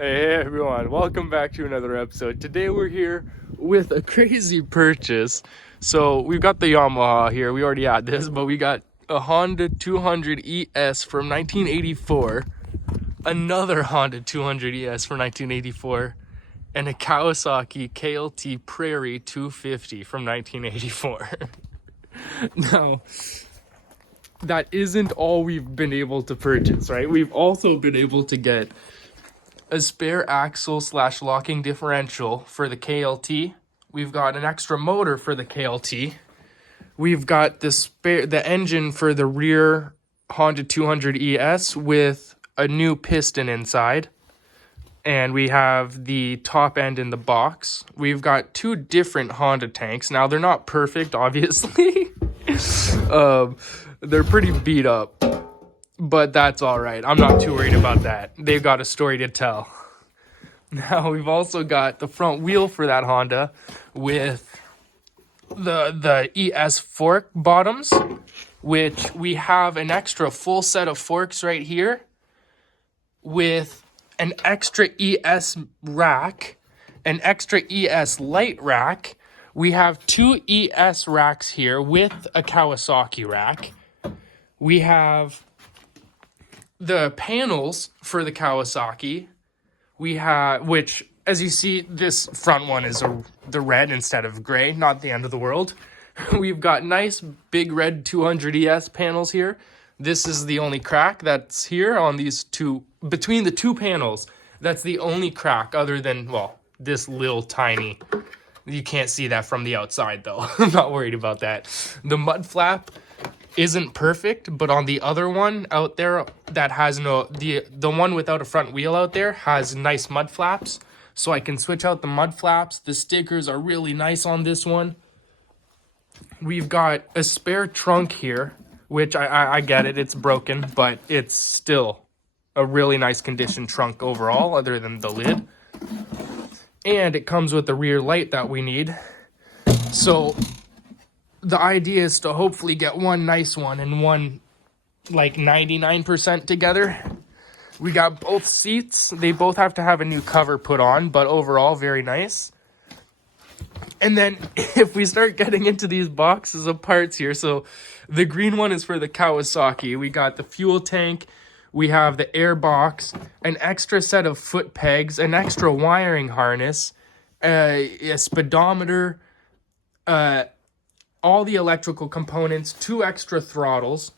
Hey everyone, welcome back to another episode. Today we're here with a crazy purchase. So we've got the Yamaha here, we already had this, but we got a Honda 200ES from 1984, another Honda 200ES from 1984, and a Kawasaki KLT Prairie 250 from 1984. Now, that isn't all we've been able to purchase, right? We've also been able to get a spare axle slash locking differential for the KLT. We've got an extra motor for the KLT. We've got the engine for the rear Honda 200ES with a new piston inside. And we have the top end in the box. We've got two different Honda tanks. Now, they're not perfect, obviously. They're pretty beat up. But that's all right. I'm not too worried about that. They've got a story to tell. Now we've also got the front wheel for that Honda with the ES fork bottoms, which we have an extra full set of forks right here with an extra ES rack, an extra ES light rack. We have two ES racks here with a Kawasaki rack. We have the panels for the Kawasaki, we have, which, as you see, this front one is the red instead of gray, not the end of the world. We've got nice big red 200ES panels here. This is the only crack that's here on these two, between the two panels. That's the only crack other than, well, this little tiny. You can't see that from the outside though. I'm not worried about that. The mud flap isn't perfect, but on the other one out there that has the one without a front wheel out there has nice mud flaps, so I can switch out the mud flaps. The stickers are really nice on this one. We've got a spare trunk here, which I get it, it's broken, but it's still a really nice condition trunk overall, other than the lid. And it comes with the rear light that we need. So the idea is to hopefully get one nice one and one like 99% together. We got both seats. They both have to have a new cover put on, but overall very nice. And then if we start getting into these boxes of parts here, so the green one is for the Kawasaki. We got the fuel tank, we have the air box, an extra set of foot pegs, an extra wiring harness, a speedometer, all the electrical components, two extra throttles,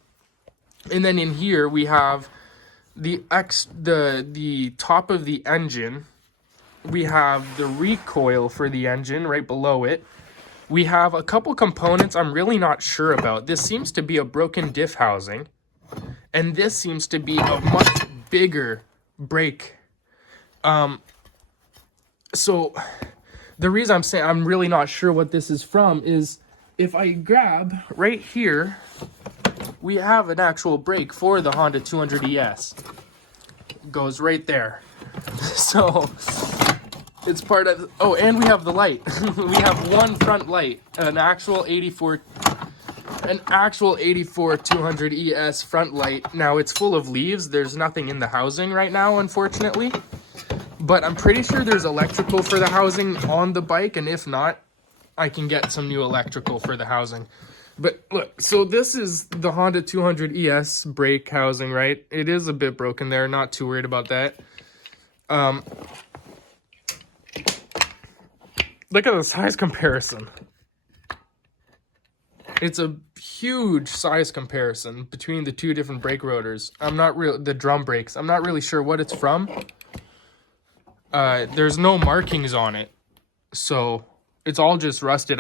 and then in here we have the top of the engine. We have the recoil for the engine right below it. We have a couple components I'm really not sure about. This seems to be a broken diff housing, and this seems to be a much bigger brake. So the reason I'm saying I'm really not sure what this is from is if I grab right here, we have an actual brake for the Honda 200ES. It goes right there. So it's part of, oh, and we have the light. We have one front light, an actual 84 200ES front light. Now it's full of leaves. There's nothing in the housing right now, unfortunately. But I'm pretty sure there's electrical for the housing on the bike, and if not, I can get some new electrical for the housing. But look, so this is the Honda 200ES brake housing, right? It is a bit broken there, not too worried about that. Look at the size comparison. It's a huge size comparison between the two different brake rotors. The drum brakes. I'm not really sure what it's from. There's no markings on it, so it's all just rusted.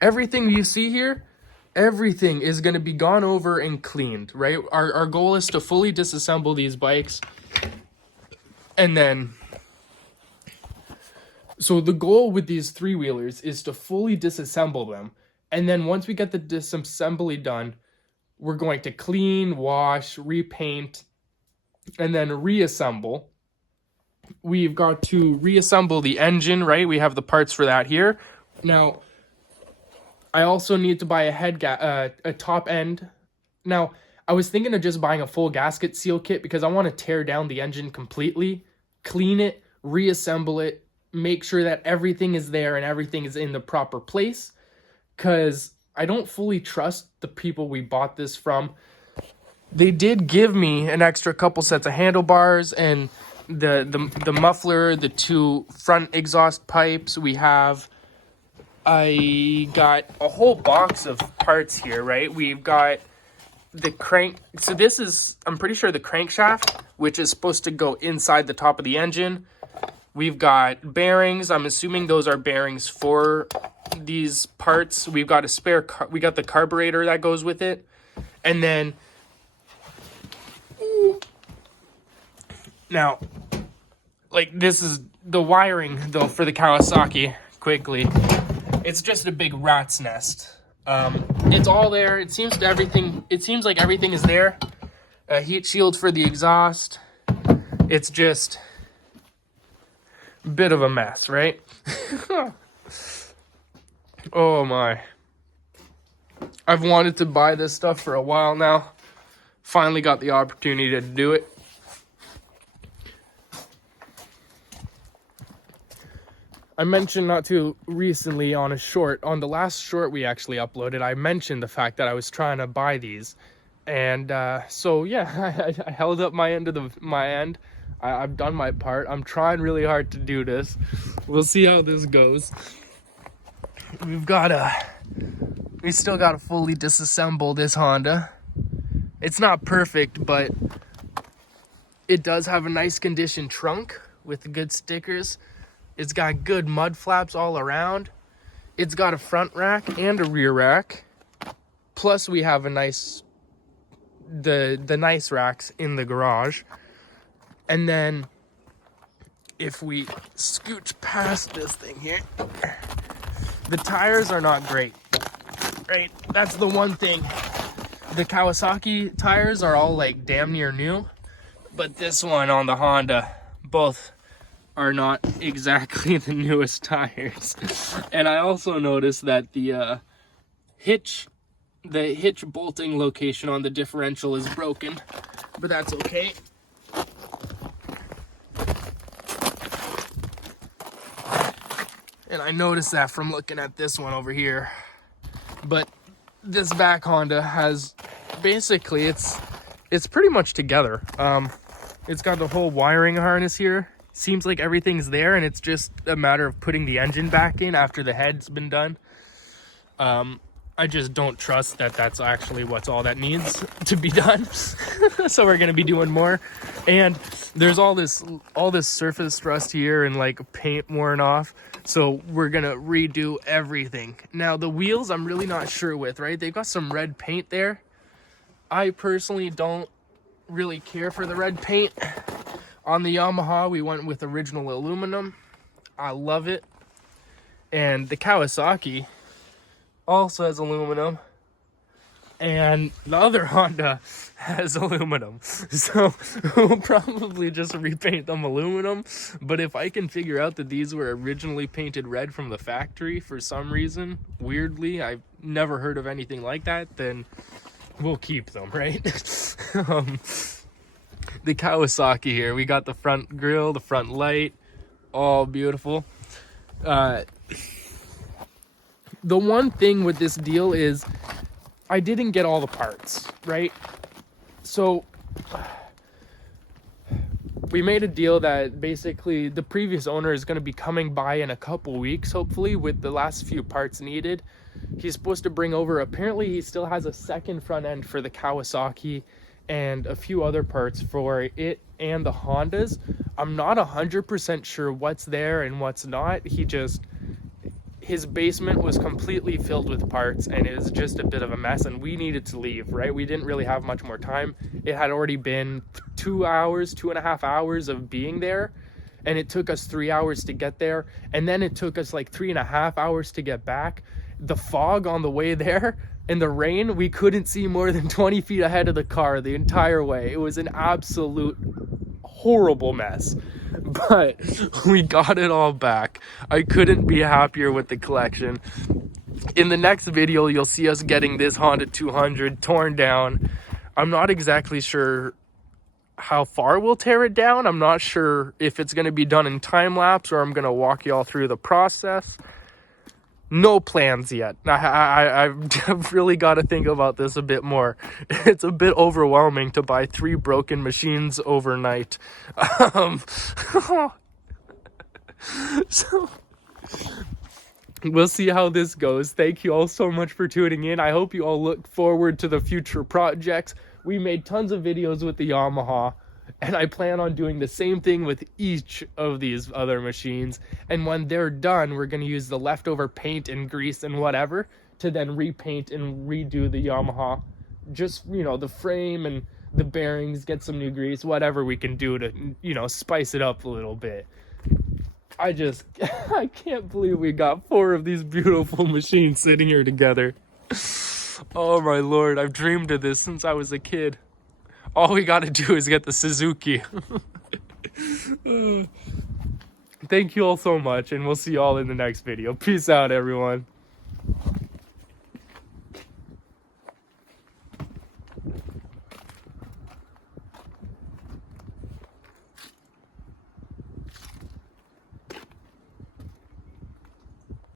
Everything you see here, everything is gonna be gone over and cleaned, right? Our goal is to fully disassemble these bikes, and then, so the goal with these three-wheelers is to fully disassemble them, and then once we get the disassembly done, we're going to clean, wash, repaint, and then reassemble. We've got to reassemble the engine, right? We have the parts for that here. Now, I also need to buy a top end. Now, I was thinking of just buying a full gasket seal kit because I want to tear down the engine completely clean it, reassemble it, make sure that everything is there and everything is in the proper place, because I don't fully trust the people we bought this from. They did give me an extra couple sets of handlebars and the muffler, the 2 front exhaust pipes. I got a whole box of parts here, right? We've got the crank. So this is, I'm pretty sure, the crankshaft, which is supposed to go inside the top of the engine. We've got bearings. I'm assuming those are bearings for these parts. We've got a spare, we got the carburetor that goes with it. And then, now, like, this is the wiring, though, for the Kawasaki, quickly. It's just a big rat's nest. It's all there. It seems like everything is there. A heat shield for the exhaust. It's just a bit of a mess, right? Oh my. I've wanted to buy this stuff for a while now. Finally got the opportunity to do it. I mentioned not too recently on the last short we actually uploaded, I mentioned the fact that I was trying to buy these. And so yeah, I held up my end of my end. I've done my part. I'm trying really hard to do this. We'll see how this goes. We still gotta fully disassemble this Honda. It's not perfect, but it does have a nice condition trunk with good stickers. It's got good mud flaps all around. It's got a front rack and a rear rack. Plus we have the nice racks in the garage. And then if we scooch past this thing here, the tires are not great, right? That's the one thing. The Kawasaki tires are all like damn near new, but this one on the Honda, both are not exactly the newest tires. And I also noticed that the hitch bolting location on the differential is broken, but that's okay. And I noticed that from looking at this one over here. But this back Honda has basically, it's pretty much together. It's got the whole wiring harness here. Seems like everything's there, and it's just a matter of putting the engine back in after the head's been done. I just don't trust that that's actually what's all that needs to be done. So we're gonna be doing more. And there's all this surface rust here and like paint worn off. So we're gonna redo everything. Now the wheels I'm really not sure with, right? They've got some red paint there. I personally don't really care for the red paint. On the Yamaha, we went with original aluminum. I love it. And the Kawasaki also has aluminum. And the other Honda has aluminum. So we'll probably just repaint them aluminum. But if I can figure out that these were originally painted red from the factory for some reason, weirdly, I've never heard of anything like that, then we'll keep them, right? The Kawasaki here, we got the front grille, the front light, all beautiful. The one thing with this deal is I didn't get all the parts, right? So we made a deal that basically the previous owner is going to be coming by in a couple weeks, hopefully, with the last few parts needed. He's supposed to bring over, apparently he still has a second front end for the Kawasaki and a few other parts for it and the Hondas. I'm not 100% sure what's there and what's not. His basement was completely filled with parts and it was just a bit of a mess, and we needed to leave, right? We didn't really have much more time. It had already been 2.5 hours of being there, and it took us 3 hours to get there, and then it took us like 3.5 hours to get back. The fog on the way there and the rain, we couldn't see more than 20 feet ahead of the car the entire way. It was an absolute horrible mess, but we got it all back. I couldn't be happier with the collection. In the next video, you'll see us getting this Honda 200 torn down. I'm not exactly sure how far we'll tear it down. I'm not sure if it's going to be done in time lapse or I'm going to walk you all through the process. No plans yet. I've really got to think about this a bit more. It's a bit overwhelming to buy 3 broken machines overnight. So we'll see how this goes. Thank you all so much for tuning in. I hope you all look forward to the future projects. We made tons of videos with the Yamaha, and I plan on doing the same thing with each of these other machines. And when they're done, we're going to use the leftover paint and grease and whatever to then repaint and redo the Yamaha. Just, the frame and the bearings, get some new grease, whatever we can do to, spice it up a little bit. I can't believe we got 4 of these beautiful machines sitting here together. Oh my lord, I've dreamed of this since I was a kid. All we gotta do is get the Suzuki. Thank you all so much, and we'll see you all in the next video. Peace out, everyone.